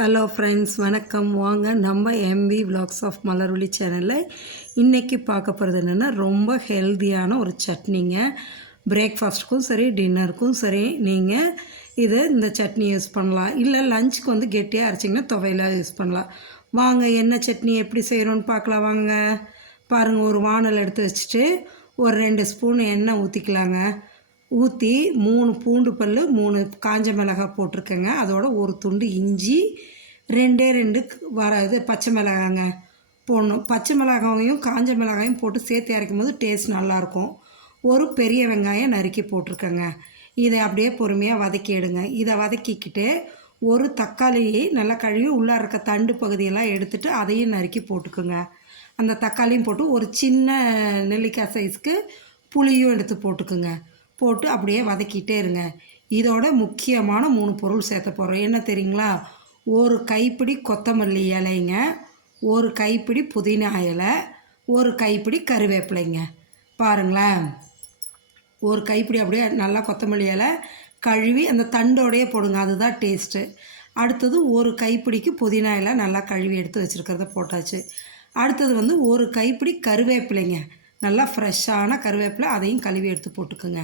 Hello friends, வணக்கம். வாங்க நம்ம எம்பி விலாக்ஸ் ஆஃப் மலர்விழி சேனலில் இன்றைக்கி பார்க்க போகிறது என்னென்னா, ரொம்ப ஹெல்த்தியான ஒரு சட்னிங்க. பிரேக்ஃபாஸ்ட்டுக்கும் சரி, டின்னருக்கும் சரி நீங்கள் இந்த சட்னி யூஸ் பண்ணலாம். இல்லை லஞ்சுக்கு கெட்டியாக அரைச்சிங்கன்னா துவையலாக யூஸ் பண்ணலாம். வாங்க என்ன சட்னி எப்படி செய்கிறோன்னு பார்க்கலாம் வாங்க. பாருங்கள், ஒரு வானல் எடுத்து வச்சுட்டு ஒரு 2 ஸ்பூன் எண்ணெய் ஊற்றிக்கலாங்க. ஊற்றி 3 பூண்டு பல், 3 காஞ்ச மிளகாய் போட்டிருக்கேங்க. அதோட ஒரு துண்டு இஞ்சி, 2 பச்சை மிளகாங்க போடணும். பச்சை மிளகாயும் காஞ்ச மிளகாயும் போட்டு சேர்த்து அரைக்கும் போது டேஸ்ட் நல்லாயிருக்கும். ஒரு பெரிய வெங்காயம் நறுக்கி போட்டிருக்கேங்க. இதை அப்படியே பொறுமையாக வதக்கி எடுங்க. இதை வதக்கிக்கிட்டு ஒரு தக்காளி நல்லா கழுவி உள்ளே இருக்க தண்டு பகுதியெல்லாம் எடுத்துகிட்டு அதையும் நறுக்கி போட்டுக்குங்க. அந்த தக்காளியும் போட்டு ஒரு சின்ன நெல்லிக்காய் சைஸ்க்கு புளியும் எடுத்து போட்டுக்குங்க. போட்டு அப்படியே வதக்கிட்டே இருங்க. இதோட முக்கியமான 3 பொருள் சேர்த்த போகிறோம். என்ன தெரியுங்களா? ஒரு கைப்பிடி கொத்தமல்லி இலைங்க, ஒரு கைப்பிடி புதினா இலை, ஒரு கைப்பிடி கருவேப்பிலைங்க. பாருங்களேன், ஒரு கைப்பிடி அப்படியே நல்லா கொத்தமல்லி இலை கழுவி அந்த தண்டோடையே போடுங்க, அதுதான் டேஸ்ட்டு. அடுத்தது ஒரு கைப்பிடிக்கு புதினா இலை நல்லா கழுவி எடுத்து வச்சுருக்கிறத போட்டாச்சு. அடுத்தது ஒரு கைப்பிடி கருவேப்பிலைங்க, நல்லா ஃப்ரெஷ்ஷான கருவேப்பிலை, அதையும் கழுவி எடுத்து போட்டுக்குங்க.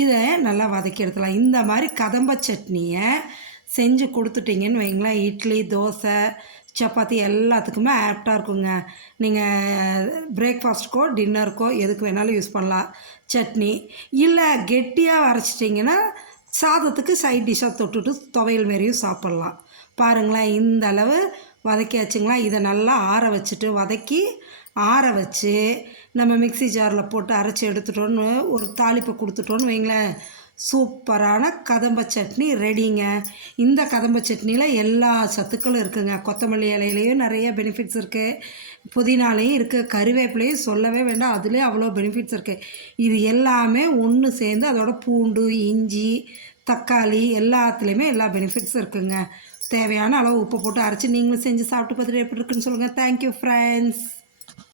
இதை நல்லா வதக்கி எடுத்துக்கலாம். இந்த மாதிரி கதம்ப சட்னியை செஞ்சு கொடுத்துட்டிங்கன்னு வைங்களேன், இட்லி, தோசை, சப்பாத்தி எல்லாத்துக்குமே ஆப்டாக இருக்குங்க. நீங்கள் பிரேக்ஃபாஸ்ட்டுக்கோ டின்னருக்கோ எதுக்கு வேணாலும் யூஸ் பண்ணலாம் சட்னி. இல்லை கெட்டியாக அரைச்சிட்டிங்கன்னா சாதத்துக்கு சைட் டிஷ்ஷாக தொட்டுட்டு துவையல் மாரியும் சாப்பிட்லாம். பாருங்களேன், இந்த அளவு வதக்கியாச்சுங்களா? இதை நல்லா ஆற வச்சு நம்ம மிக்ஸி ஜாரில் போட்டு அரைச்சி எடுத்துட்டோன்னு ஒரு தாளிப்பை கொடுத்துட்டோன்னு வைங்களேன், சூப்பரான கதம்ப சட்னி ரெடிங்க. இந்த கதம்ப சட்னியில் எல்லா சத்துக்களும் இருக்குதுங்க. கொத்தமல்லி இலையிலையும் நிறைய பெனிஃபிட்ஸ் இருக்குது, புதினாலையும் இருக்குது, கருவேப்பிலையும் சொல்லவே வேண்டாம், அதுலேயும் அவ்வளோ பெனிஃபிட்ஸ் இருக்குது. இது எல்லாமே ஒன்று சேர்ந்து அதோட பூண்டு, இஞ்சி, தக்காளி எல்லாத்துலேயுமே எல்லா பெனிஃபிட்ஸும் இருக்குதுங்க. தேவையான அளவு உப்பு போட்டு அரைச்சி நீங்களும் செஞ்சு சாப்பிட்டு பார்த்துட்டு எப்படி இருக்குன்னு சொல்லுங்கள். Thank you friends.